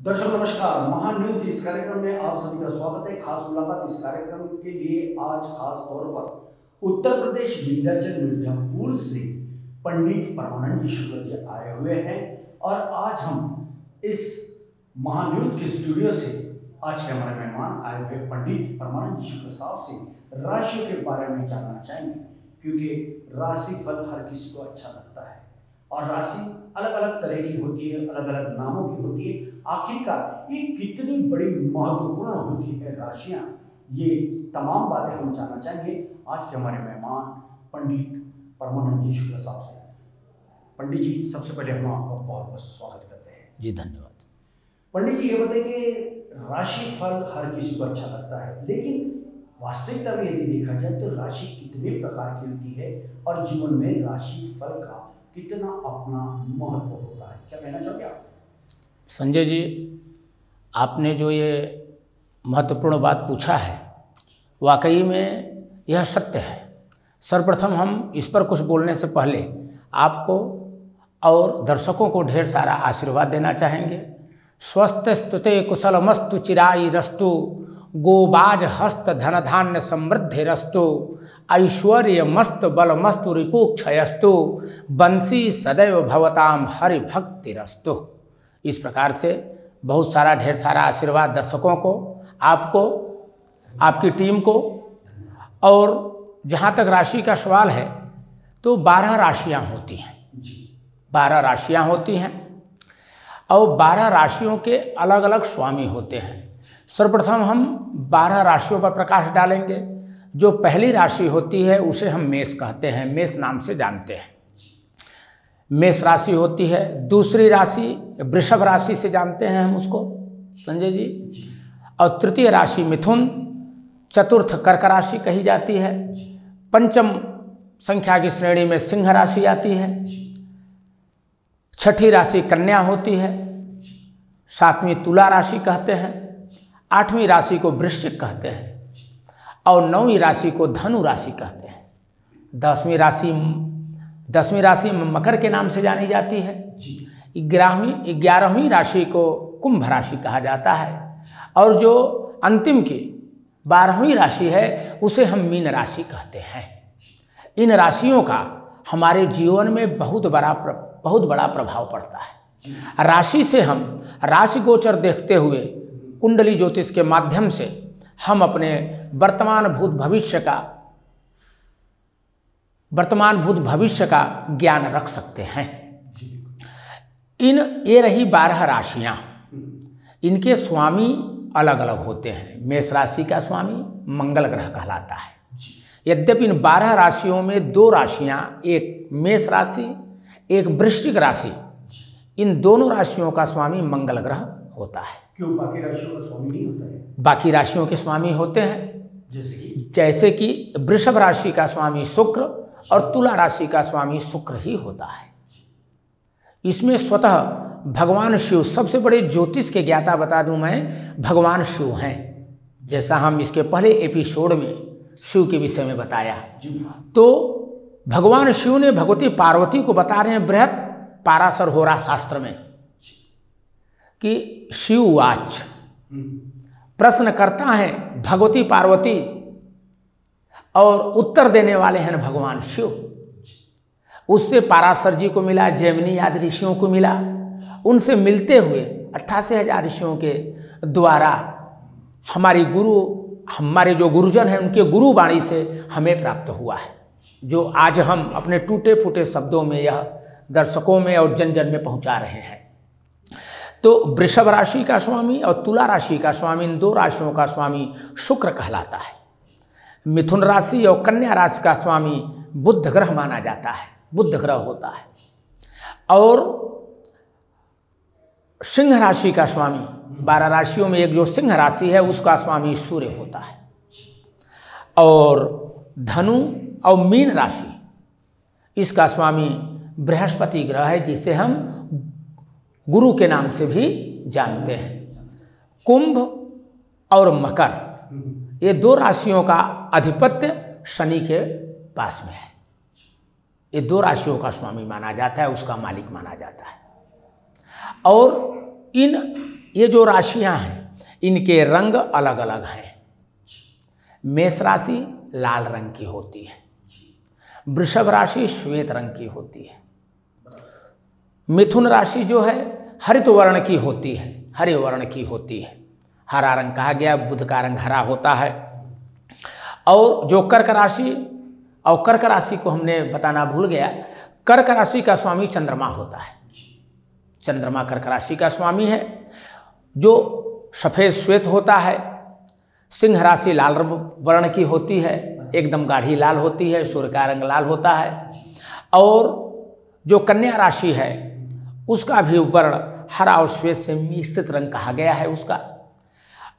दर्शक नमस्कार। महान न्यूज इस कार्यक्रम में आप सभी का स्वागत है। खास मुलाकात इस कार्यक्रम के लिए आज खास तौर पर उत्तर प्रदेश विंध्याचल मिर्जापुर से पंडित परमानंद जी शुक्ल जी आए हुए हैं और आज हम इस महान न्यूज के स्टूडियो से आज के हमारे मेहमान आए हुए पंडित परमानंद जी शुक्ल साहब से राशियों के बारे में जानना चाहेंगे, क्योंकि राशि फल हर किसी को अच्छा लगता है और राशि अलग अलग तरह की होती है, अलग अलग नामों की होती है। आखिरकार ये कितनी बड़ी महत्वपूर्ण होती है राशियां, ये तमाम बातें हम जानना चाहेंगे आज के हमारे मेहमान पंडित परमानंद जी शुक्ल साहब से। पंडित जी, सबसे पहले हम आपका बहुत बहुत स्वागत करते हैं। जी धन्यवाद। पंडित जी, ये बताइए कि राशि फल हर किसी को अच्छा लगता है, लेकिन वास्तविकता में यदि देखा जाए तो राशि कितने प्रकार की होती है और जीवन में राशि फल का कितना अपना महत्व होता है, क्या कहना चाहोगे आप? संजय जी, आपने जो ये महत्वपूर्ण बात पूछा है वाकई में यह सत्य है। सर्वप्रथम हम इस पर कुछ बोलने से पहले आपको और दर्शकों को ढेर सारा आशीर्वाद देना चाहेंगे। स्वस्थ स्तुते कुशलमस्तु चिरायिरस्तु गोबाज हस्त धन धान्य समृद्धि रस्तु ऐश्वर्य मस्त बलमस्तु रिपुक्षयस्तु बंसी सदैव भवताम हरि भक्ति रस्तु। इस प्रकार से बहुत सारा ढेर सारा आशीर्वाद दर्शकों को, आपको, आपकी टीम को। और जहाँ तक राशि का सवाल है तो 12 राशियाँ होती हैं, 12 राशियाँ होती हैं और 12 राशियों के अलग अलग स्वामी होते हैं। सर्वप्रथम हम 12 राशियों पर प्रकाश डालेंगे। जो पहली राशि होती है उसे हम मेष कहते हैं, मेष नाम से जानते हैं। मेष राशि होती है। दूसरी राशि वृषभ राशि से जानते हैं हम उसको, संजय जी। और तृतीय राशि मिथुन, चतुर्थ कर्क राशि कही जाती है। पंचम संख्या की श्रेणी में सिंह राशि आती है। छठी राशि कन्या होती है। सातवीं तुला राशि कहते हैं। आठवीं राशि को वृश्चिक कहते हैं और 9वीं राशि को धनु राशि कहते हैं। 10वीं राशि मकर के नाम से जानी जाती है। 11वीं राशि को कुंभ राशि कहा जाता है और जो अंतिम की 12वीं राशि है उसे हम मीन राशि कहते हैं। इन राशियों का हमारे जीवन में बहुत बड़ा प्रभाव पड़ता है। राशि से हम राशि गोचर देखते हुए कुंडली ज्योतिष के माध्यम से हम अपने वर्तमान भूत भविष्य का ज्ञान रख सकते हैं। ये रही 12 राशियां। इनके स्वामी अलग अलग होते हैं। मेष राशि का स्वामी मंगल ग्रह कहलाता है। यद्यपि इन 12 राशियों में 2 राशियां, एक मेष राशि एक वृश्चिक राशि, इन दोनों राशियों का स्वामी मंगल ग्रह होता है। क्यों बाकी राशियों का स्वामी नहीं होता है? बाकी राशियों के स्वामी होते हैं, जैसे कि वृषभ राशि का स्वामी शुक्र और तुला राशि का स्वामी शुक्र ही होता है। इसमें स्वतः भगवान शिव, सबसे बड़े ज्योतिष के ज्ञाता बता दूं मैं, भगवान शिव हैं। जैसा हम इसके पहले एपिसोड में शिव के विषय में बताया, तो भगवान शिव ने भगवती पार्वती को बता रहे हैं बृहत पाराशर होरा शास्त्र में कि शिववाच, प्रश्न करता है भगवती पार्वती और उत्तर देने वाले हैं भगवान शिव। उससे पाराशर जी को मिला, जैमिनी आदि ऋषियों को मिला। उनसे मिलते हुए 88,000 ऋषियों के द्वारा हमारे जो गुरुजन हैं उनके गुरुवाणी से हमें प्राप्त हुआ है, जो आज हम अपने टूटे फूटे शब्दों में यह दर्शकों में और जन जन में पहुंचा रहे हैं। तो वृषभ राशि का स्वामी और तुला राशि का स्वामी, इन 2 राशियों का स्वामी शुक्र कहलाता है। मिथुन राशि और कन्या राशि का स्वामी बुध ग्रह माना जाता है, बुध ग्रह होता है। और सिंह राशि का स्वामी, 12 राशियों में एक जो सिंह राशि है उसका स्वामी सूर्य होता है। और धनु और मीन राशि, इसका स्वामी बृहस्पति ग्रह है, जिसे हम गुरु के नाम से भी जानते हैं। कुंभ और मकर, ये 2 राशियों का आधिपत्य शनि के पास में है। ये 2 राशियों का स्वामी माना जाता है, उसका मालिक माना जाता है। और इन ये जो राशियां हैं इनके रंग अलग अलग हैं। मेष राशि लाल रंग की होती है, वृषभ राशि श्वेत रंग की होती है, मिथुन राशि जो है हरित वर्ण की होती है, हरे वर्ण की होती है, हरा रंग कहा गया, बुध का रंग हरा होता है। और जो कर्क राशि, और कर्क राशि को हमने बताना भूल गया, कर्क राशि का स्वामी चंद्रमा होता है। चंद्रमा कर्क राशि का स्वामी है, जो सफ़ेद श्वेत होता है। सिंह राशि लाल वर्ण की होती है, एकदम गाढ़ी लाल होती है, सूर्य का रंग लाल होता है। और जो कन्या राशि है उसका भी वर्ण हरा और श्वेत से मिश्रित रंग कहा गया है उसका।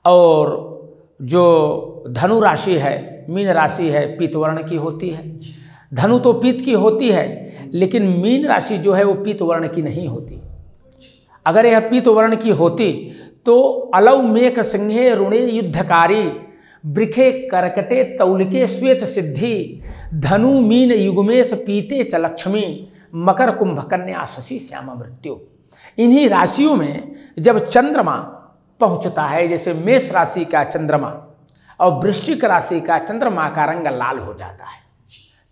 और जो धनु राशि है, मीन राशि है, पीत वर्ण की होती है। धनु तो पीत की होती है, लेकिन मीन राशि जो है वो पीत वर्ण की नहीं होती। अगर यह पीत वर्ण की होती तो अलौ मेघ सिंहे रुणे युद्धकारी, वृखे करकटे तौलिके श्वेत सिद्धि, धनु मीन युगमेश पीते च लक्ष्मी, मकर कुंभ कन्या शशि श्यामा मृत्यु। इन्हीं राशियों में जब चंद्रमा पहुंचता है, जैसे मेष राशि का चंद्रमा और वृश्चिक राशि का चंद्रमा का रंग लाल हो जाता है।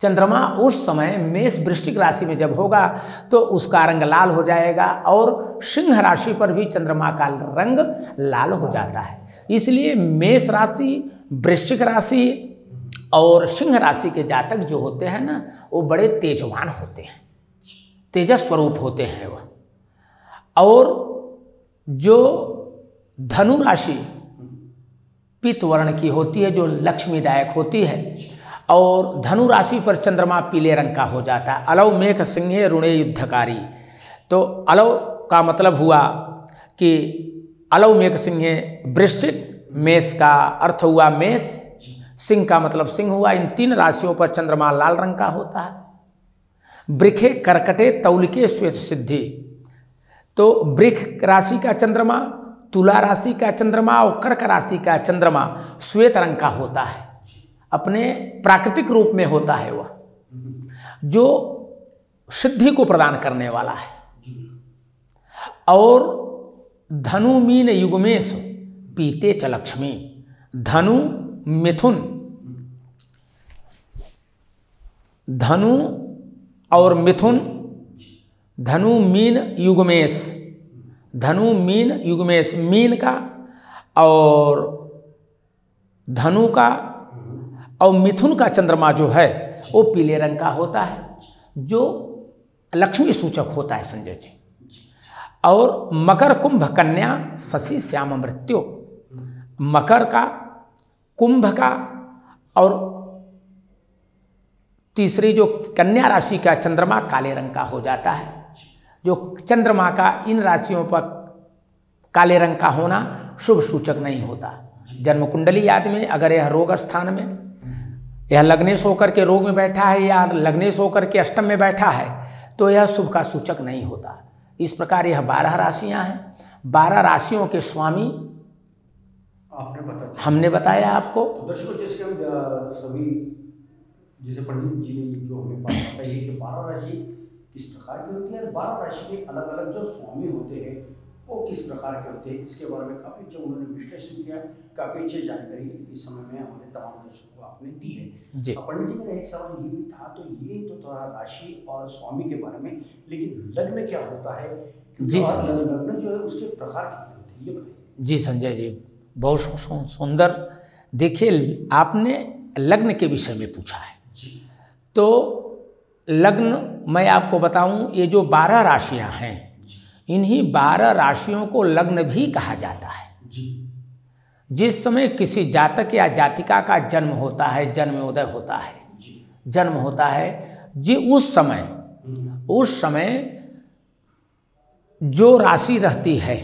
चंद्रमा उस समय मेष वृश्चिक राशि में जब होगा तो उसका रंग लाल हो जाएगा, और सिंह राशि पर भी चंद्रमा का रंग लाल हो जाता है। इसलिए मेष राशि, वृश्चिक राशि और सिंह राशि के जातक जो होते हैं ना, वो बड़े तेजवान होते हैं, तेजस स्वरूप होते हैं वह। और जो धनु राशि पीत वर्ण की होती है, जो लक्ष्मीदायक होती है, और धनु राशि पर चंद्रमा पीले रंग का हो जाता है। अलौ मेघ सिंहे रुणे युद्धकारी, तो अलौ का मतलब हुआ कि अलौ मेघ सिंहे वृश्चिक, मेष का अर्थ हुआ मेष, सिंह का मतलब सिंह हुआ। इन तीन राशियों पर चंद्रमा लाल रंग का होता है। वृखे करकटे तौलिके श्वेत सिद्धि, तो वृख राशि का चंद्रमा, तुला राशि का चंद्रमा और कर्क राशि का चंद्रमा श्वेत रंग का होता है, अपने प्राकृतिक रूप में होता है वह, जो सिद्धि को प्रदान करने वाला है। और धनु मीन युगमेश पीते च लक्ष्मी, धनु मिथुन, धनु और मिथुन, धनु मीन युगमेश, धनु मीन युगमेश, मीन का और धनु का और मिथुन का चंद्रमा जो है वो पीले रंग का होता है, जो लक्ष्मी सूचक होता है संजय जी। और मकर कुंभ कन्या शशि श्याम मृत्यु, मकर का, कुंभ का और तीसरी जो कन्या राशि का चंद्रमा काले रंग का हो जाता है। जो चंद्रमा का इन राशियों पर काले रंग का होना शुभ सूचक नहीं होता। जन्म कुंडली आदि में अगर यह रोग स्थान में, यह लग्नेश होकर के रोग में बैठा है या लग्नेश होकर के अष्टम में बैठा है, तो यह शुभ का सूचक नहीं होता। इस प्रकार यह 12 राशियां हैं। 12 राशियों के स्वामी आपने बताया, हमने बताया आपको। तो दर्शकों, जैसे हम सभी, जैसे पंडित जी ने जो हमें बात बताई कि 12 राशि किस प्रकार की होती है, 12 राशि के अलग अलग जो स्वामी होते हैं वो किस प्रकार के होते हैं, इसके बारे में काफ़ी अच्छा उन्होंने विश्लेषण किया, काफ़ी अच्छी जानकारी इस समय में हमारे तमाम दर्शकों को आपने दी है जी। पंडित जी, मेरा एक सवाल ये भी था, तो ये तो थोड़ा राशि और स्वामी के बारे में, लेकिन लग्न क्या होता है जी? लग्न जो है उसके प्रकार क्या होते हैं, ये बताइए जी। संजय जी, बहुत सुंदर। देखिए, आपने लग्न के विषय में पूछा है, तो लग्न मैं आपको बताऊं, ये जो 12 राशियां हैं, इन्हीं 12 राशियों को लग्न भी कहा जाता है। जिस समय किसी जातक या जातिका का जन्म होता है, जन्मोदय होता है, जन्म होता है जी, उस समय जो राशि रहती है,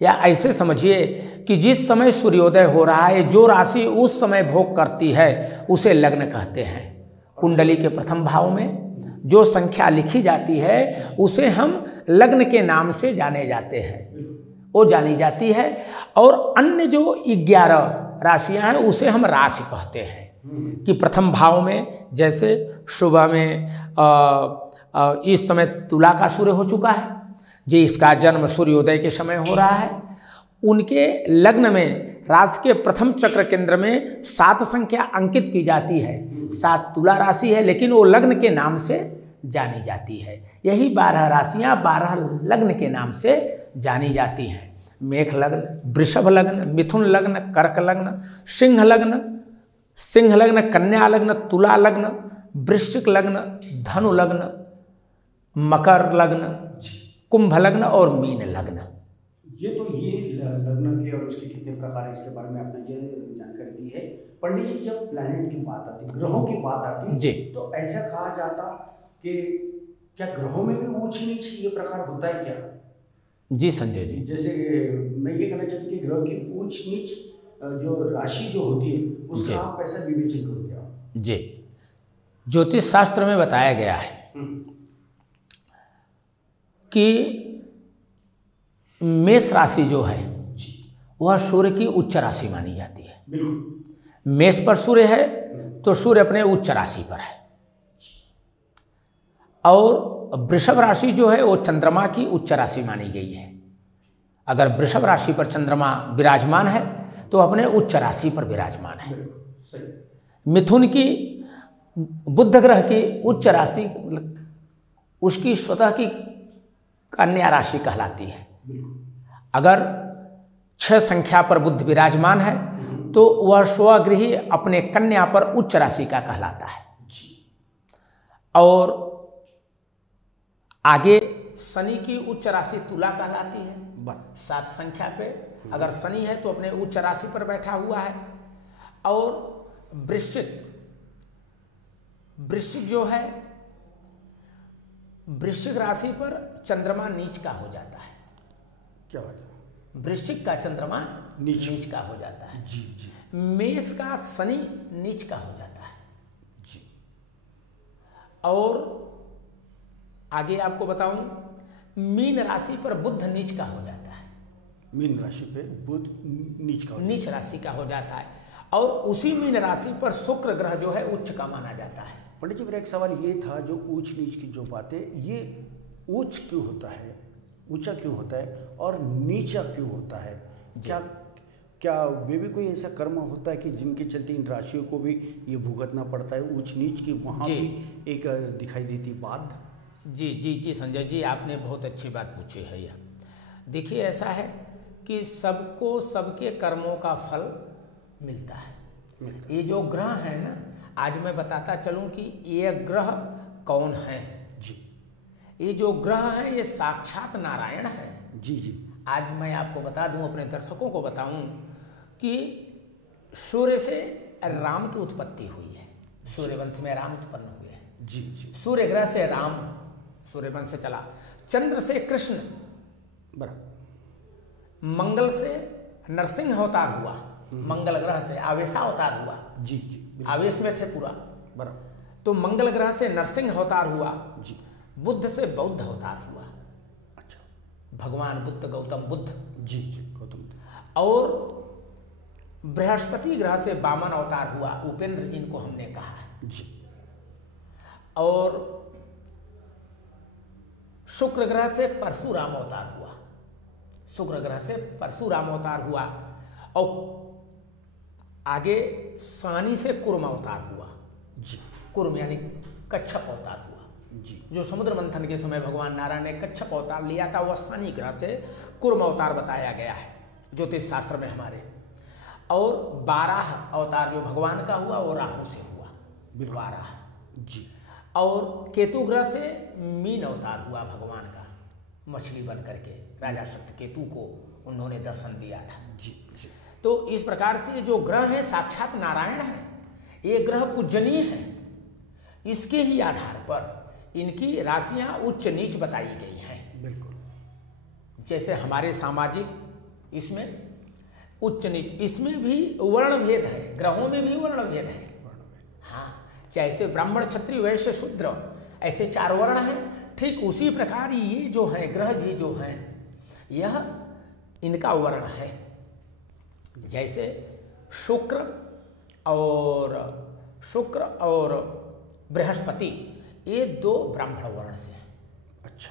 या ऐसे समझिए कि जिस समय सूर्योदय हो रहा है, जो राशि उस समय भोग करती है उसे लग्न कहते हैं। कुंडली के प्रथम भाव में जो संख्या लिखी जाती है उसे हम लग्न के नाम से जाने जाते हैं, वो जानी जाती है। और अन्य जो 11 राशियां हैं उसे हम राशि कहते हैं कि प्रथम भाव में, जैसे सुबह में इस समय तुला का सूर्य हो चुका है, जी इसका जन्म सूर्योदय के समय हो रहा है। उनके लग्न में राशि के प्रथम चक्र केंद्र में 7 संख्या अंकित की जाती है। 7 तुला राशि है, लेकिन वो लग्न के नाम से जानी जाती है। यही 12 राशियाँ 12 लग्न के नाम से जानी जाती हैं। मेष लग्न, वृषभ लग्न, मिथुन लग्न, कर्क लग्न, सिंह लग्न, कन्या लग्न, तुला लग्न, वृश्चिक लग्न, धनु लग्न, मकर लग्न, कुंभ लग्न और मीन लग्न। ये लग्न के और उसके कितने प्रकार है, इसके बारे में आपने ये जानकारी दी है। पंडित जी, जब प्लैनेट की बात आती है, ग्रहों की बात आती है जी, तो ऐसा कहा जाता कि क्या ग्रहों में भी ऊंच नीच ये प्रकार होता है क्या? जी संजय जी, जैसे मैं ये कहना चाहती हूँ कि ग्रह की ऊंच नीच जो राशि जो होती है उसका आप कैसे विवेचन करोगे आप? जी ज्योतिष शास्त्र में बताया गया है कि मेष राशि जो है वह सूर्य की उच्च राशि मानी जाती है। बिल्कुल। मेष पर सूर्य है तो सूर्य अपने उच्च राशि पर है। और वृषभ राशि जो है वो चंद्रमा की उच्च राशि मानी गई है। अगर वृषभ राशि पर चंद्रमा विराजमान है तो अपने उच्च राशि पर विराजमान है। मिथुन की बुध ग्रह की उच्च राशि उसकी स्वतः की कन्या राशि कहलाती है। अगर 6 संख्या पर बुध विराजमान है तो वह स्वगृही अपने कन्या पर उच्च राशि का कहलाता है। और आगे शनि की उच्च राशि तुला कहलाती है। 7 संख्या पे अगर शनि है तो अपने उच्च राशि पर बैठा हुआ है। और वृश्चिक जो है, वृश्चिक राशि पर चंद्रमा नीच का हो जाता है। क्या बात है? वृश्चिक का चंद्रमा नीच का हो जाता है। जी जी। मेष का शनि नीच का हो जाता है जी। और आगे आपको बताऊं, मीन राशि पर बुध नीच का हो जाता है। मीन राशि पे बुध नीच राशि का हो जाता है। और उसी मीन राशि पर शुक्र ग्रह जो है उच्च का माना जाता है। पंडित जी, मेरा एक सवाल ये था, जो ऊंच नीच की जो बातें, ये ऊंच क्यों होता है, ऊंचा क्यों होता है और नीचा क्यों होता है? क्या वे भी कोई ऐसा कर्म होता है कि जिनके चलते इन राशियों को भी ये भुगतना पड़ता है? ऊंच नीच की वहाँ भी एक दिखाई देती बात। जी जी जी संजय जी, आपने बहुत अच्छी बात पूछी है। यह देखिए, ऐसा है कि सबको सबके कर्मों का फल मिलता है। ये जो ग्रह है ना, आज मैं बताता चलूं कि ये ग्रह कौन है। जी। ये जो ग्रह है ये साक्षात नारायण है। जी जी। आज मैं आपको बता दूं, अपने दर्शकों को बताऊं कि सूर्य से राम की उत्पत्ति हुई है। सूर्य वंश में राम उत्पन्न हुए हैं। जी जी। सूर्य ग्रह से राम सूर्य वंश से चला। चंद्र से कृष्ण, बराबर। मंगल से नरसिंह अवतार हुआ। मंगल ग्रह से आवेशा अवतार हुआ। जी जी। आवेश में थे पूरा, बराबर। तो मंगल ग्रह से नरसिंह अवतार हुआ। जी। बुद्ध से बौद्ध अवतार हुआ। अच्छा। भगवान बुद्ध, गौतम बुद्ध। जी जी, गौतम। और बृहस्पति ग्रह से वामन अवतार हुआ, उपेंद्र जिनको हमने कहा है। जी। और शुक्र ग्रह से परशुराम अवतार हुआ। शुक्र ग्रह से परशुराम अवतार हुआ। और आगे शनि से कुर्म अवतार हुआ। जी। कुर्म यानी कच्छप अवतार हुआ। जी। जो समुद्र मंथन के समय भगवान नारायण ने कच्छप अवतार लिया था, वह शनि ग्रह से कुर्म अवतार बताया गया है ज्योतिष शास्त्र में हमारे। और 12 अवतार जो भगवान का हुआ वो राहु से हुआ, 12। जी। और केतु ग्रह से मीन अवतार हुआ भगवान का, मछली बन करके राजा सत्यकेतु को उन्होंने दर्शन दिया था। जी जी। तो इस प्रकार से जो ग्रह है साक्षात नारायण है। ये ग्रह पूजनीय है। इसके ही आधार पर इनकी राशियां उच्च नीच बताई गई हैं। बिल्कुल। जैसे जैसे हमारे सामाजिक इसमें उच्च नीच, इसमें भी वर्ण भेद है, ग्रहों में भी वर्ण भेद है। हाँ, जैसे ब्राह्मण, क्षत्रिय, वैश्य, शूद्र ऐसे 4 वर्ण हैं, ठीक उसी प्रकार ये जो है ग्रह भी जो हैं यह इनका वर्ण है। जैसे शुक्र और बृहस्पति, ये 2 ब्राह्मण वर्ण से हैं। अच्छा।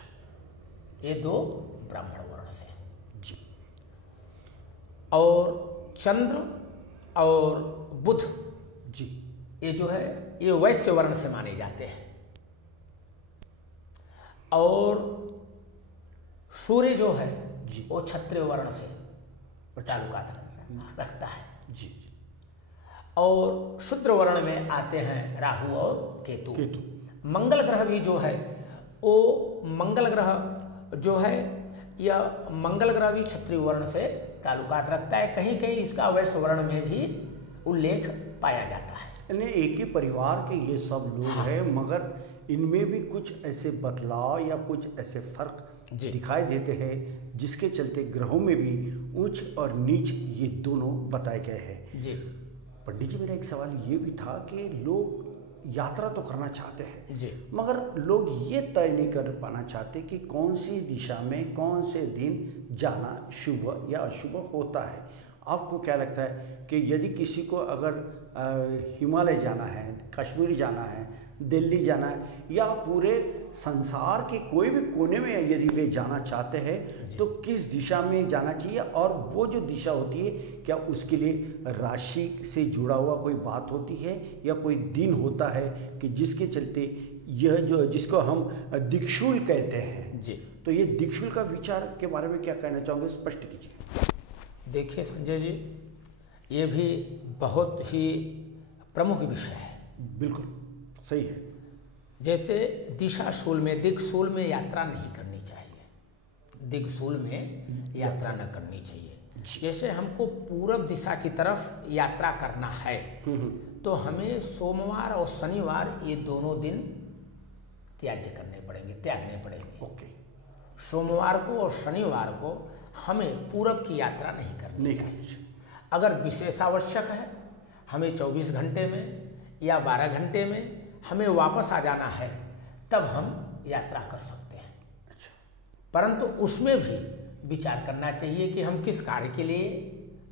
ये 2 ब्राह्मण वर्ण से जी। और चंद्र और बुध जी। ये जो है ये वैश्य वर्ण से माने जाते हैं। और सूर्य जो है जी वो क्षत्रिय वर्ण से ताल्लुकात रखता है। जी जी। और शूद्र वर्ण में आते हैं राहु और केतु। मंगल ग्रह भी जो है वो मंगल ग्रह जो है यह मंगल ग्रह भी क्षत्रिय वर्ण से ताल्लुकात रखता है। कहीं कहीं इसका वैश्य वर्ण में भी उल्लेख पाया जाता है। यानी एक ही परिवार के ये सब लोग हैं, मगर इनमें भी कुछ ऐसे बदलाव या कुछ ऐसे फर्क दिखाई देते हैं जिसके चलते ग्रहों में भी उच्च और नीच ये दोनों बताए गए हैं। जी पंडित जी, मेरा एक सवाल ये भी था कि लोग यात्रा तो करना चाहते हैं जी, मगर लोग ये तय नहीं कर पाना चाहते कि कौन सी दिशा में कौन से दिन जाना शुभ या अशुभ होता है। आपको क्या लगता है कि यदि किसी को अगर हिमालय जाना है, कश्मीर जाना है, दिल्ली जाना है या पूरे संसार के कोई भी कोने में यदि वे जाना चाहते हैं तो किस दिशा में जाना चाहिए? और वो जो दिशा होती है क्या उसके लिए राशि से जुड़ा हुआ कोई बात होती है या कोई दिन होता है कि जिसके चलते यह जो जिसको हम दिक्शूल कहते हैं जी, तो ये दिक्शूल का विचार के बारे में क्या कहना चाहोगे, स्पष्ट कीजिए। देखिए संजय जी, ये भी बहुत ही प्रमुख विषय है। बिल्कुल सही है। जैसे दिशाशूल में दिक्सूल में यात्रा नहीं करनी चाहिए, दिक्सूल में यात्रा न करनी चाहिए। जैसे हमको पूरब दिशा की तरफ यात्रा करना है तो हमें सोमवार और शनिवार ये दोनों दिन त्यागने पड़ेंगे। ओके। सोमवार को और शनिवार को हमें पूरब की यात्रा नहीं करनी चाहिए। अगर विशेष आवश्यक है, हमें 24 घंटे में या 12 घंटे में हमें वापस आ जाना है, तब हम यात्रा कर सकते हैं। अच्छा। परंतु उसमें भी विचार करना चाहिए कि हम किस कार्य के लिए,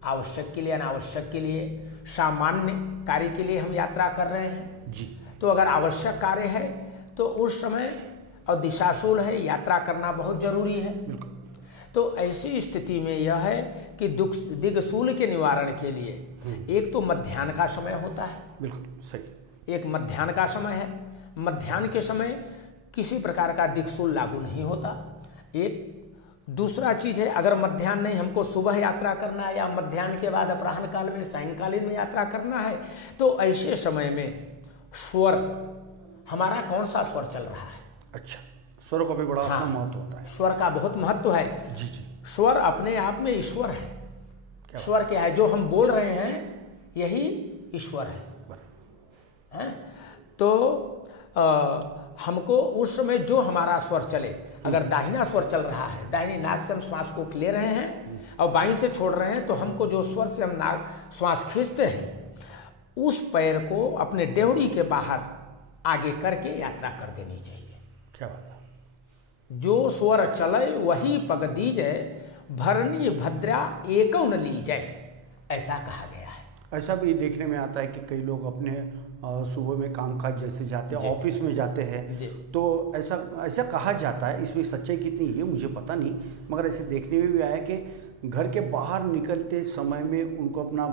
आवश्यक के लिए, अनावश्यक के लिए, सामान्य कार्य के लिए हम यात्रा कर रहे हैं जी। तो अगर आवश्यक कार्य है तो उस समय और दिशाशूल है, यात्रा करना बहुत जरूरी है। बिल्कुल। तो ऐसी स्थिति में यह है कि दिग्सूल के निवारण के लिए एक तो मध्याह्न का समय होता है। बिल्कुल सही। एक मध्याह्न का समय है। मध्याह्न के समय किसी प्रकार का दिक्सूल लागू नहीं होता। एक दूसरा चीज है, अगर मध्याह्न नहीं, हमको सुबह यात्रा करना है या मध्याह्न के बाद अपराह्न काल में, सायंकालीन में यात्रा करना है, तो ऐसे समय में स्वर, हमारा कौन सा स्वर चल रहा है। अच्छा, स्वर का भी बड़ा महत्व होता है। स्वर का बहुत महत्व है। जी जी। स्वर अपने आप में ईश्वर है। स्वर क्या है? जो हम बोल रहे हैं यही ईश्वर है। तो हमको उस समय जो हमारा स्वर चले, अगर दाहिना स्वर चल रहा है, दाहिनी नाक से हम श्वास को ले रहे हैं और बाईं से छोड़ रहे हैं, तो हमको जो स्वर से हम नाक श्वास खींचते हैं उस पैर को अपने डेवड़ी के बाहर आगे करके यात्रा कर देनी चाहिए। क्या बात है। जो स्वर चले वही पग दीजय, भरणी भद्रा एको न लीजय, ऐसा कहा गया है। ऐसा भी देखने में आता है कि कई लोग अपने सुबह में कामकाज जैसे जाते हैं, ऑफिस में जाते हैं, तो ऐसा कहा जाता है। इसमें सच्चाई कितनी है मुझे पता नहीं, मगर ऐसे देखने में भी आया कि घर के बाहर निकलते समय में उनको अपना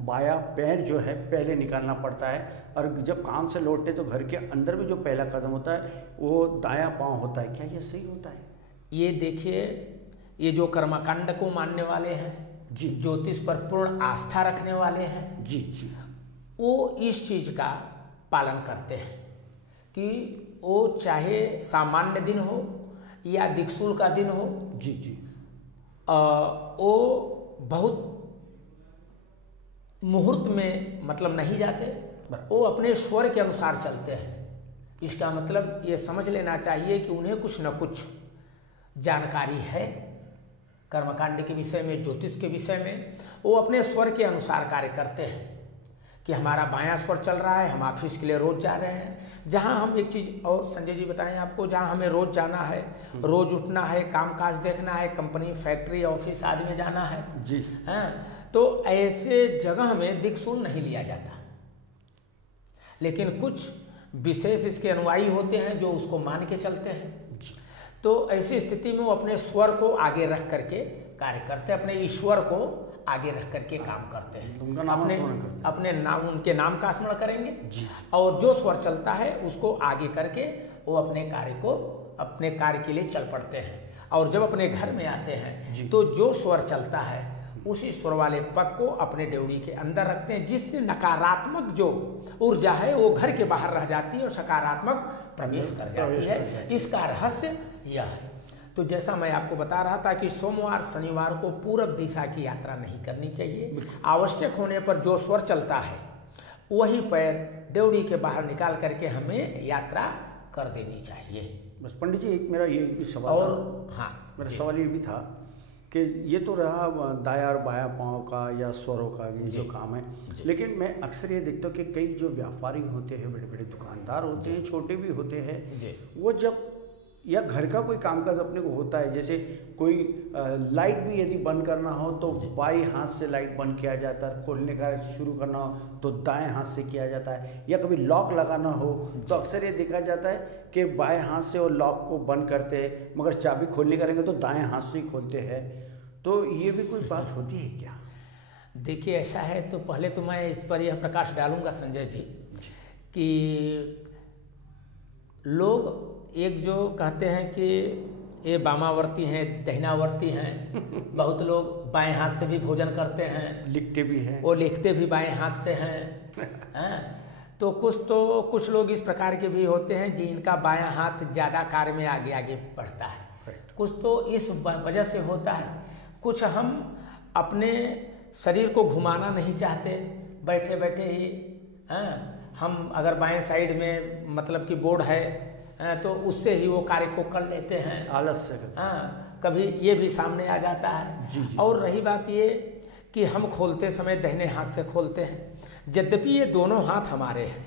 बाया पैर जो है पहले निकालना पड़ता है, और जब काम से लौटते तो घर के अंदर में जो पहला कदम होता है वो दायां पाँव होता है। क्या ये सही होता है? ये देखिए, ये जो कर्मकांड को मानने वाले हैं जी, ज्योतिष पर पूर्ण आस्था रखने वाले हैं जी जी, वो इस चीज का पालन करते हैं कि वो चाहे सामान्य दिन हो या दिक्सूल का दिन हो, जी जी, वो बहुत मुहूर्त में मतलब नहीं जाते, वो अपने स्वर के अनुसार चलते हैं। इसका मतलब ये समझ लेना चाहिए कि उन्हें कुछ न कुछ जानकारी है कर्मकांड के विषय में, ज्योतिष के विषय में। वो अपने स्वर के अनुसार कार्य करते हैं कि हमारा बायां स्वर चल रहा है, हम ऑफिस के लिए रोज जा रहे हैं। जहां हम एक चीज और संजय जी बताएं आपको, जहां हमें रोज जाना है, रोज उठना है, कामकाज देखना है, कंपनी, फैक्ट्री, ऑफिस आदि में जाना है जी, तो ऐसे जगह में दिक्सूल नहीं लिया जाता। लेकिन कुछ विशेष इसके अनुयायी होते हैं जो उसको मान के चलते हैं। तो ऐसी स्थिति में वो अपने स्वर को आगे रख करके कार्य करते हैं, अपने ईश्वर को आगे रख करके काम करते हैं। उनका नाम स्मरण करते हैं। अपने नाम, उनके नाम का स्मरण करेंगे जी। और जो स्वर चलता है उसको आगे करके वो अपने कार्य के लिए चल पड़ते हैं। और जब अपने घर में आते हैं तो जो स्वर चलता है उसी स्वर वाले पग को अपने ड्योढ़ी के अंदर रखते हैं, जिससे नकारात्मक जो ऊर्जा है वो घर के बाहर रह जाती है और सकारात्मक प्रवेश कर जाती है। इसका रहस्य यह है। तो जैसा मैं आपको बता रहा था कि सोमवार शनिवार को पूरब दिशा की यात्रा नहीं करनी चाहिए। आवश्यक होने पर जो स्वर चलता है वही पैर ड्योढ़ी के बाहर निकाल करके हमें यात्रा कर देनी चाहिए। बस पंडित जी, एक मेरा ये भी सवाल और था। हाँ, मेरा सवाल ये भी था कि ये तो रहा दाया और बाया पाँव का या स्वरों का ये जो काम है, लेकिन मैं अक्सर ये देखता हूँ कि कई जो व्यापारी होते हैं, बड़े बड़े दुकानदार होते हैं, छोटे भी होते हैं, वो जब या घर का कोई कामकाज अपने को होता है, जैसे कोई लाइट भी यदि बंद करना हो तो बाएं हाथ से लाइट बंद किया जाता है, खोलने का शुरू करना हो तो दाएं हाथ से किया जाता है, या कभी लॉक लगाना हो तो अक्सर ये देखा जाता है कि बाएं हाथ से वो लॉक को बंद करते हैं, मगर चाबी खोलने करेंगे तो दाएं हाथ से ही खोलते हैं। तो ये भी कोई बात होती है क्या? देखिए, ऐसा है तो पहले तो मैं इस पर यह प्रकाश डालूंगा संजय जी कि लोग एक जो कहते हैं कि ये वामावर्ती हैं, दहिनावर्ती हैं, बहुत लोग बाएं हाथ से भी भोजन करते हैं, लिखते भी हैं, वो लिखते भी बाएं हाथ से हैं। तो कुछ लोग इस प्रकार के भी होते हैं जिनका बायां हाथ ज़्यादा कार्य में आगे आगे बढ़ता है। कुछ तो इस वजह से होता है, कुछ हम अपने शरीर को घुमाना नहीं चाहते, बैठे बैठे ही हम अगर बाएं साइड में मतलब कि बोर्ड है तो उससे ही वो कार्य को कर लेते हैं, आलस से। कभी ये भी सामने आ जाता है। जी। और रही बात ये कि हम खोलते समय दाहिने हाथ से खोलते हैं, यद्यपि ये दोनों हाथ हमारे हैं।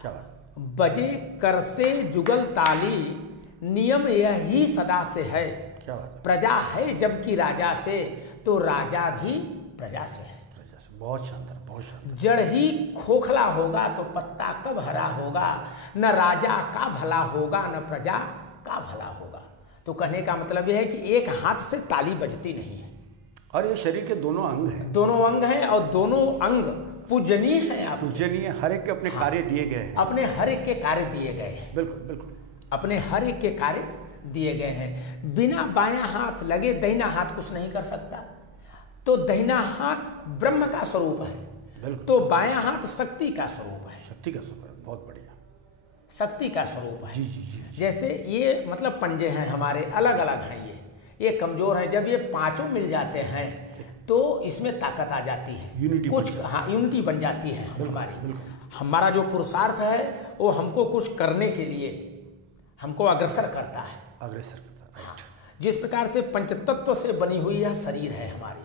क्या बात? बजे कर से जुगल ताली, नियम यही सदा से है। क्या बात? प्रजा है जबकि राजा से, तो राजा भी प्रजा से है। बहुत शानदार, बहुत शानदार। जड़ ही खोखला होगा तो पत्ता कब हरा होगा, न राजा का भला होगा न प्रजा का भला होगा। तो कहने का मतलब यह है कि एक हाथ से ताली बजती नहीं है। और ये शरीर के दोनों अंग हैं, दोनों अंग हैं और दोनों अंग पूजनीय हैं। पूजनीय, हर एक के अपने कार्य दिए गए हैं। अपने हर एक के कार्य दिए गए हैं। बिल्कुल बिल्कुल, अपने हर एक के कार्य दिए गए हैं। बिना बायां हाथ लगे दाहिना हाथ कुछ नहीं कर सकता। तो दाहिना हाथ ब्रह्म का स्वरूप है, तो बायां हाथ शक्ति का स्वरूप है। शक्ति का स्वरूप है, बहुत बढ़िया, शक्ति का स्वरूप है। जी जी जी। जैसे ये मतलब पंजे हैं हमारे, अलग अलग हैं, ये कमजोर हैं। जब ये पांचों मिल जाते हैं तो इसमें ताकत आ जाती है, यूनिटी कुछ यूनिटी बन जाती है हमारी। हमारा जो पुरुषार्थ है वो हमको कुछ करने के लिए हमको अग्रसर करता है, राइट। जिस प्रकार से पंचतत्व से बनी हुई यह शरीर है हमारी,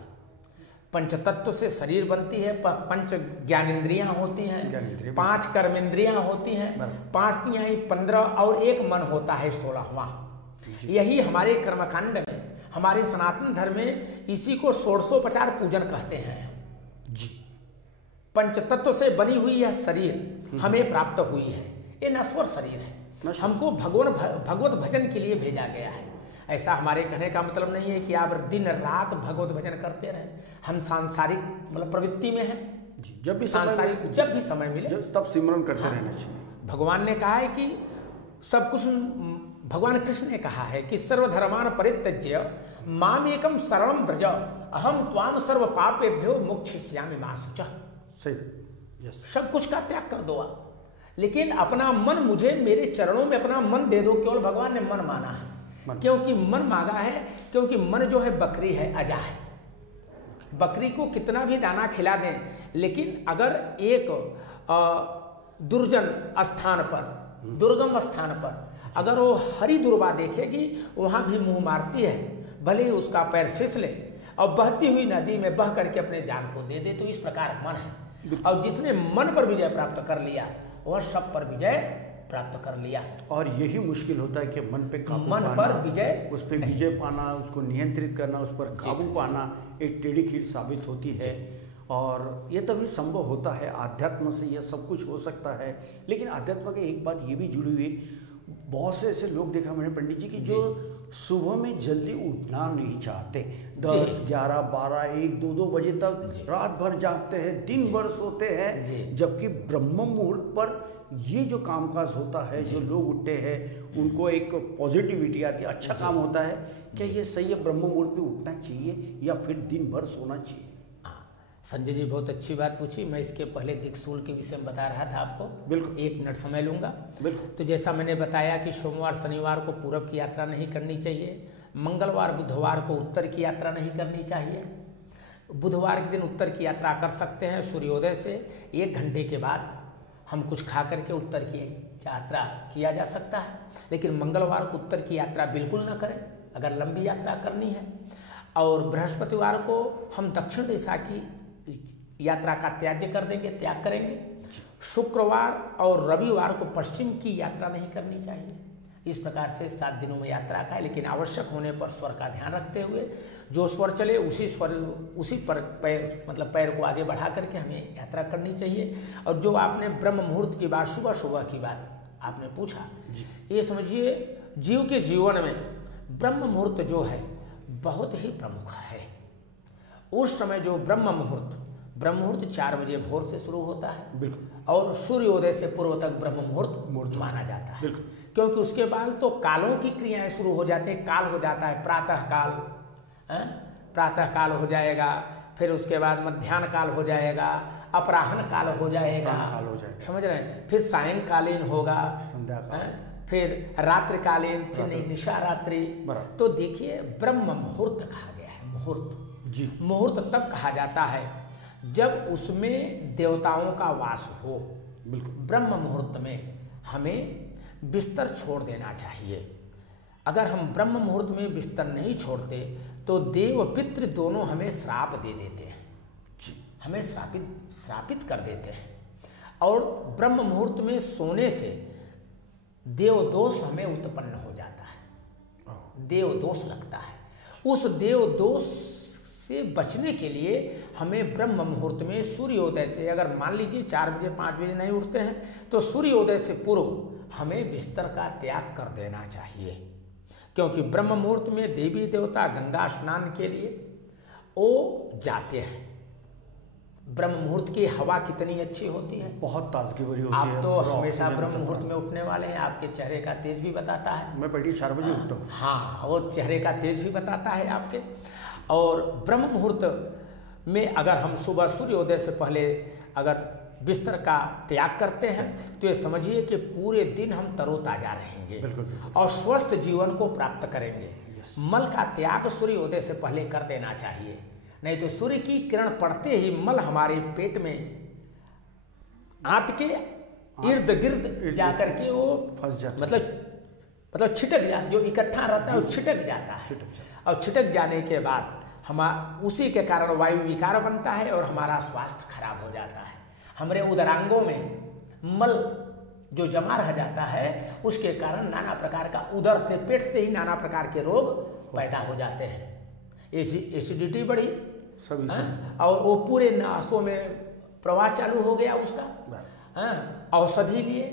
पंचतत्व से शरीर बनती है, पंच ज्ञानेंद्रियां होती हैं, 5 कर्मेंद्रियां होती हैं, 5 तिहाई 15 और एक मन होता है 16वां। यही हमारे कर्मकांड में, हमारे सनातन धर्म में इसी को षोडशोपचार पूजन कहते हैं जी। पंचतत्व से बनी हुई यह शरीर हमें प्राप्त हुई है, ये नश्वर शरीर है, हमको भगवत भजन के लिए भेजा गया है। ऐसा हमारे कहने का मतलब नहीं है कि आप दिन रात भगवत भजन करते रहें। हम सांसारिक मतलब प्रवृत्ति में हैं जी, जब भी समय मिले तब सिमरन करते रहना चाहिए। भगवान ने कहा है कि सब कुछ, भगवान कृष्ण ने कहा है कि सर्वधर्मान परित्यज्य माम एकम शरणं व्रज, अहम त्वाम सर्व पापेभ्यो मोक्षयिष्यामि मा शुचः। सही, यस। सब कुछ का त्याग कर दो आप, लेकिन अपना मन मुझे, मेरे चरणों में अपना मन दे दो। केवल भगवान ने मन माना है, क्योंकि मन मांगा है, क्योंकि मन जो है बकरी है, अजा है। बकरी को कितना भी दाना खिला दें, लेकिन अगर एक दुर्जन स्थान पर, दुर्गम स्थान पर अगर वो हरी दुर्वा देखेगी, वहां भी मुंह मारती है, भले ही उसका पैर फिसले और बहती हुई नदी में बह करके अपने जान को दे दे। तो इस प्रकार मन है, और जिसने मन पर विजय प्राप्त कर लिया वह सब पर विजय प्राप्त कर लिया। और यही मुश्किल होता है कि मन पे काबू मन पाना, पर विजय, उस पर विजय पाना, उसको नियंत्रित करना, उस पर काबू पाना एक टेढ़ी खीर साबित होती है। और ये तभी संभव होता है, आध्यात्म से यह सब कुछ हो सकता है। लेकिन आध्यात्म की एक बात ये भी जुड़ी हुई, बहुत से ऐसे लोग देखा मैंने पंडित जी की जो सुबह में जल्दी उठना नहीं चाहते, 10, 11, 12, 1, 2 बजे तक रात भर जागते हैं, दिन भर सोते हैं, जबकि ब्रह्म मुहूर्त पर ये जो कामकाज होता है, जो लोग उठते हैं उनको एक पॉजिटिविटी आती है, अच्छा काम होता है। क्या ये सही है, ब्रह्म मुहूर्त पे उठना चाहिए या फिर दिन भर सोना चाहिए? संजय जी बहुत अच्छी बात पूछी। मैं इसके पहले दिक्सूल के विषय में बता रहा था आपको। बिल्कुल, 1 मिनट समय लूँगा। बिल्कुल। तो जैसा मैंने बताया कि सोमवार शनिवार को पूरब की यात्रा नहीं करनी चाहिए, मंगलवार बुधवार को उत्तर की यात्रा नहीं करनी चाहिए। बुधवार के दिन उत्तर की यात्रा कर सकते हैं, सूर्योदय से 1 घंटे के बाद हम कुछ खा करके उत्तर की यात्रा किया जा सकता है। लेकिन मंगलवार को उत्तर की यात्रा बिल्कुल न करें अगर लंबी यात्रा करनी है। और बृहस्पतिवार को हम दक्षिण दिशा की यात्रा का त्याज्य कर देंगे, त्याग करेंगे। शुक्रवार और रविवार को पश्चिम की यात्रा नहीं करनी चाहिए। इस प्रकार से 7 दिनों में यात्रा का है, लेकिन आवश्यक होने पर स्वर का ध्यान रखते हुए जो स्वर चले उसी पर पैर को आगे बढ़ा करके हमें यात्रा करनी चाहिए। और जो आपने ब्रह्म मुहूर्त की बात, सुबह सुबह की बात आपने पूछा, ये समझिए जीव के जीवन में ब्रह्म मुहूर्त जो है बहुत ही प्रमुख है। उस समय जो ब्रह्म मुहूर्त 4 बजे भोर से शुरू होता है, बिल्कुल, और सूर्योदय से पूर्व तक ब्रह्म मुहूर्त माना जाता है, बिल्कुल, क्योंकि उसके बाद तो कालों की क्रियाएं शुरू हो जाती है। काल हो जाता है प्रातः काल हो जाएगा, फिर उसके बाद मध्याह्न काल हो जाएगा, अपराह्न काल हो जाएगा, समझ रहे हैं, फिर सायंकालीन होगा, संध्या काल, फिर रात्रिकालीन, फिर निशा रात्रि। तो देखिए ब्रह्म मुहूर्त कहा गया है। मुहूर्त तब कहा जाता है जब उसमें देवताओं का वास हो। बिल्कुल, ब्रह्म मुहूर्त में हमें बिस्तर छोड़ देना चाहिए। अगर हम ब्रह्म मुहूर्त में बिस्तर नहीं छोड़ते तो देव पितृ दोनों हमें श्राप दे देते हैं, हमें श्रापित कर देते हैं। और ब्रह्म मुहूर्त में सोने से देवदोष हमें उत्पन्न हो जाता है, देवदोष लगता है। उस देवदोष से बचने के लिए हमें ब्रह्म मुहूर्त में सूर्योदय से, अगर मान लीजिए 4 बजे 5 बजे नहीं उठते हैं तो सूर्योदय से पूर्व हमें बिस्तर का त्याग कर देना चाहिए। क्योंकि ब्रह्म मुहूर्त में देवी देवता गंगा स्नान के लिए वो जाते हैं। ब्रह्म मुहूर्त की हवा कितनी अच्छी होती है, बहुत ताजगी भरी होती है। आप तो हमेशा ब्रह्म मुहूर्त में उठने वाले हैं, आपके चेहरे का तेज भी बताता है। मैं पहले 4 बजे उठता हूँ। हाँ, वो चेहरे का तेज भी बताता है आपके। और ब्रह्म मुहूर्त में अगर हम सुबह सूर्योदय से पहले अगर बिस्तर का त्याग करते हैं तो ये समझिए कि पूरे दिन हम तरोताजा रहेंगे। बिल्कुल, बिल्कुल। और स्वस्थ जीवन को प्राप्त करेंगे। मल का त्याग सूर्योदय से पहले कर देना चाहिए, नहीं तो सूर्य की किरण पड़ते ही मल हमारे पेट में आंत के इर्द गिर्द जाकर के वो फंस जाता, मतलब छिटक जाता, जो इकट्ठा रहता है वो छिटक जाता है। और छिटक जाने के बाद उसी के कारण वायु विकार बनता है और हमारा स्वास्थ्य खराब हो जाता है। हमारे उदरांगों में मल जो जमा रह जाता है उसके कारण नाना प्रकार का, उदर से पेट से ही नाना प्रकार के रोग पैदा हो जाते हैं। एसिडिटी बढ़ी सभी, और वो पूरे नासों में प्रवाह चालू हो गया उसका। औषधि लिए,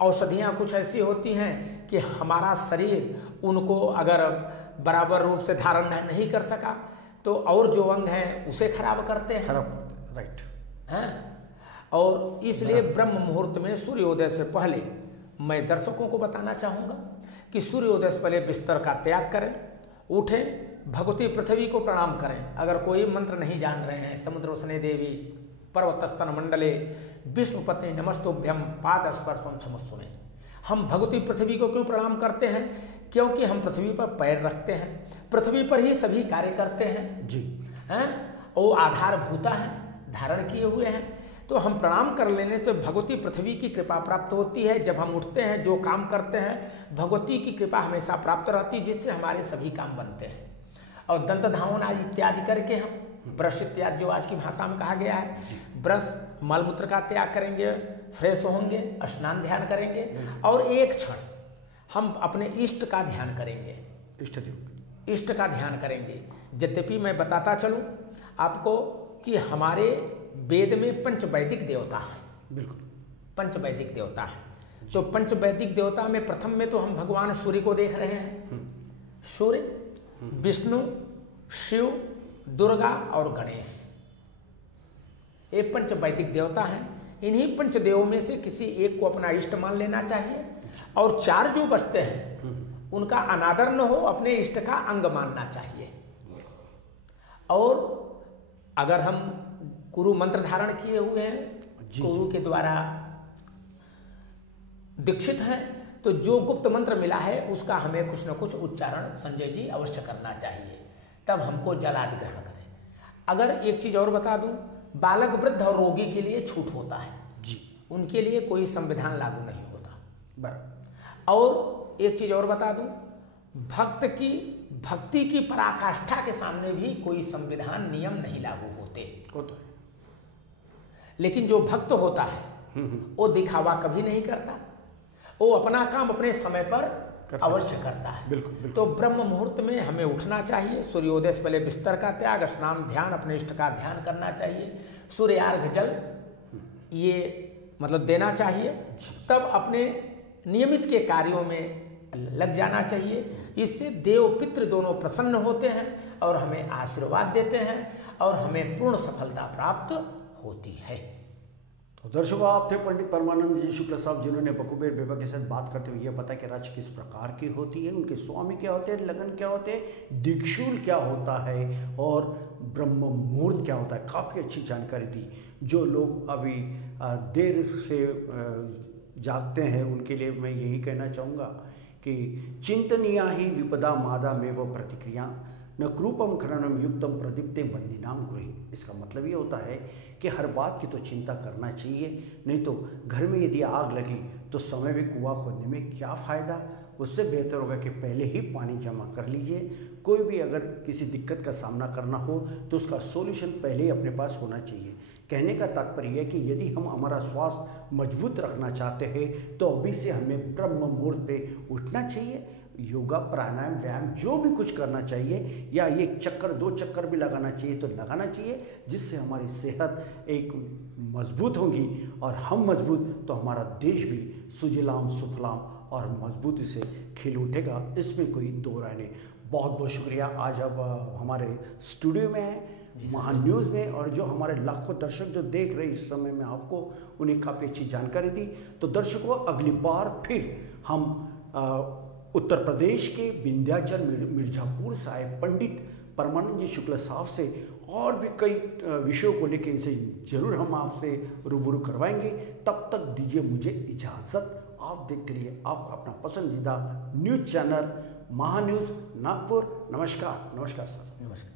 औषधियाँ कुछ ऐसी होती हैं कि हमारा शरीर उनको अगर बराबर रूप से धारण नहीं कर सका तो और जो अंग हैं उसे खराब करते हैं, राइट हैं। और इसलिए ब्रह्म मुहूर्त में सूर्योदय से पहले मैं दर्शकों को बताना चाहूँगा कि सूर्योदय से पहले बिस्तर का त्याग करें, उठें, भगवती पृथ्वी को प्रणाम करें। अगर कोई मंत्र नहीं जान रहे हैं, समुद्रोसने देवी पर्वतस्तन मंडले विष्णुपत्नी नमस्तुभ्यम पाद स्पर्शम क्षमस्वमे। हम भगवती पृथ्वी को क्यों प्रणाम करते हैं? क्योंकि हम पृथ्वी पर पैर रखते हैं, पृथ्वी पर ही सभी कार्य करते हैं जी, हैं, वो आधारभूता है, धारण किए हुए हैं। तो हम प्रणाम कर लेने से भगवती पृथ्वी की कृपा प्राप्त होती है। जब हम उठते हैं, जो काम करते हैं, भगवती की कृपा हमेशा प्राप्त रहती है, जिससे हमारे सभी काम बनते हैं। और दंत धावन आदि इत्यादि करके हम ब्रश इत्यादि जो आज की भाषा में कहा गया है, ब्रश मलमूत्र का त्याग करेंगे, फ्रेश होंगे, स्नान ध्यान करेंगे और एक क्षण हम अपने इष्ट का ध्यान करेंगे, इष्ट का ध्यान करेंगे। यद्यपि मैं बताता चलूं आपको कि हमारे वेद में पंचवैदिक देवता हैं, बिल्कुल पंचवैदिक देवता हैं। तो पंच वैदिक देवता में प्रथम में तो हम भगवान सूर्य को देख रहे हैं। सूर्य, विष्णु, शिव, दुर्गा और गणेश, ये पंच वैदिक देवता हैं। इन्हीं पंच देवों में से किसी एक को अपना इष्ट मान लेना चाहिए और चार जो बचते हैं उनका अनादर न हो, अपने इष्ट का अंग मानना चाहिए। और अगर हम गुरु मंत्र धारण किए हुए हैं, गुरु के द्वारा दीक्षित हैं, तो जो गुप्त मंत्र मिला है उसका हमें कुछ न कुछ उच्चारण संजय जी अवश्य करना चाहिए, तब हमको जलादि ग्रहण करें। अगर एक चीज और बता दूं, बालक, वृद्ध और रोगी के लिए छूट होता है जी, उनके लिए कोई संविधान लागू नहीं होता। बराबर। और एक चीज और बता दूं, भक्त की भक्ति की पराकाष्ठा के सामने भी कोई संविधान नियम नहीं लागू होते। लेकिन जो भक्त होता है वो दिखावा कभी नहीं करता, वो अपना काम अपने समय पर अवश्य करता है। बिल्कुल। तो ब्रह्म मुहूर्त में हमें उठना चाहिए, सूर्योदय से पहले बिस्तर का त्याग, स्नान, ध्यान, अपने इष्ट का ध्यान करना चाहिए, सूर्यार्घ जल ये मतलब देना चाहिए, तब अपने नियमित के कार्यों में लग जाना चाहिए। इससे देव पितृ दोनों प्रसन्न होते हैं और हमें आशीर्वाद देते हैं और हमें पूर्ण सफलता प्राप्त होती है। तो दर्शकों, आप थे पंडित परमानंद जी शुक्ल साहब, जिन्होंने बखूबे बेबा के साथ बात करते हुए यह पता कि राशि किस प्रकार की होती है, उनके स्वामी क्या होते हैं, लगन क्या होते हैं, दीक्षूल क्या होता है और ब्रह्म मुहूर्त क्या होता है। काफ़ी अच्छी जानकारी दी। जो लोग अभी देर से जागते हैं उनके लिए मैं यही कहना चाहूँगा कि चिंतनीया ही विपदा मादा में वो प्रतिक्रिया न क्रूपम खननम युक्तम प्रदीप्ते बंदीनाम गुरी। इसका मतलब ये होता है कि हर बात की तो चिंता करना चाहिए, नहीं तो घर में यदि आग लगी तो समय भी कुआं खोदने में क्या फ़ायदा। उससे बेहतर होगा कि पहले ही पानी जमा कर लीजिए। कोई भी अगर किसी दिक्कत का सामना करना हो तो उसका सॉल्यूशन पहले ही अपने पास होना चाहिए। कहने का तात्पर्य है कि यदि हम हमारा स्वास्थ्य मजबूत रखना चाहते हैं तो अभी से हमें ब्रह्म मुहूर्त पे उठना चाहिए। योगा, प्राणायाम, व्यायाम जो भी कुछ करना चाहिए, या एक चक्कर 2 चक्कर भी लगाना चाहिए तो लगाना चाहिए, जिससे हमारी सेहत एक मजबूत होगी और हम मजबूत तो हमारा देश भी सुजलाम सुफलाम और मजबूती से खिल उठेगा। इसमें कोई दो राय नहीं। बहुत बहुत शुक्रिया। आज अब हमारे स्टूडियो में हैं, महान न्यूज़ में, और जो हमारे लाखों दर्शक जो देख रहे इस समय में आपको उन्हें काफ़ी अच्छी जानकारी दी। तो दर्शकों, अगली बार फिर हम उत्तर प्रदेश के विंध्याचल मिर्जापुर से आए पंडित परमानंद जी शुक्ल साहब से और भी कई विषयों को लेकर इनसे जरूर हम आपसे रूबरू करवाएंगे। तब तक दीजिए मुझे इजाज़त। आप देखते रहिए आपका अपना पसंदीदा न्यूज़ चैनल महान्यूज़ नागपुर। नमस्कार। नमस्कार सर। नमस्कार।